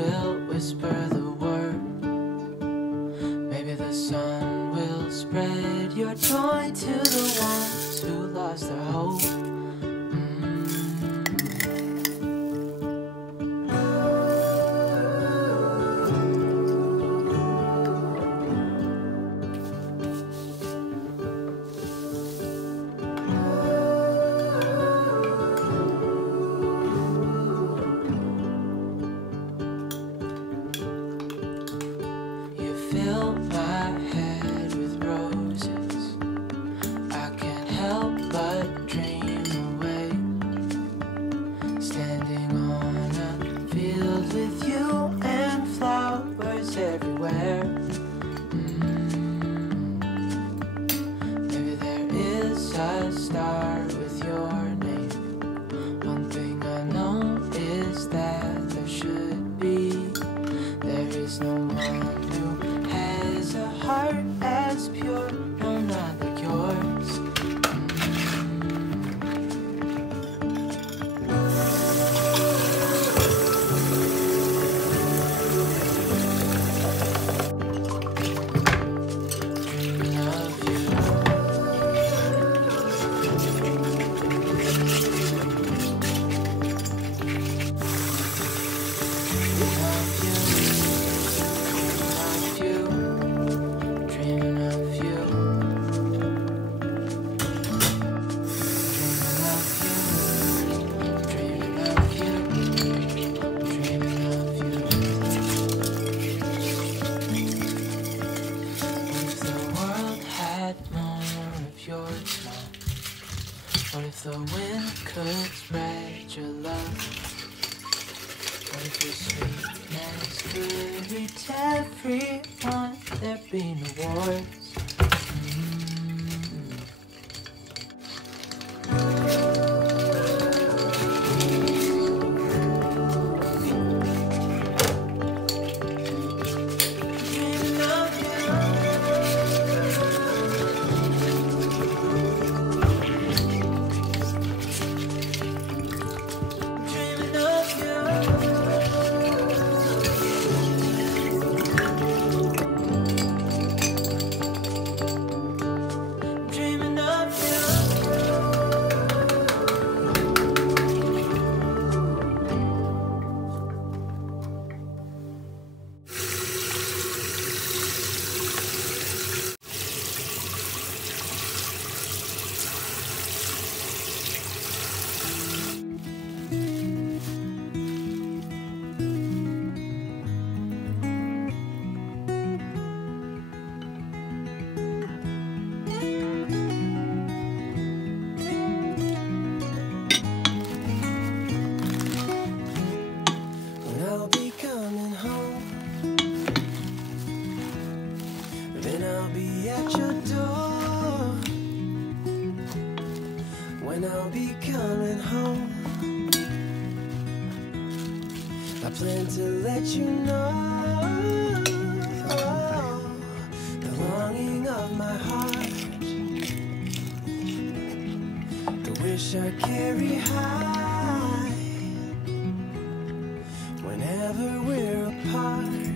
will whisper the word. Maybe the sun will spread your joy to the ones who lost their hope. Fill my head with roses, I can't help but dream away, standing on a field with you and flowers everywhere. Maybe there is a star with your name. One thing I know is that there should be. There is no one has a heart as pure, no, not like yours. Dreaming of you. What if the wind could spread your love? What if your sweetness could reach everyone? There'd be no wars. Then I'll be at your door. When I'll be coming home, I plan to let you know the longing of my heart, the wish I carry high whenever we're apart.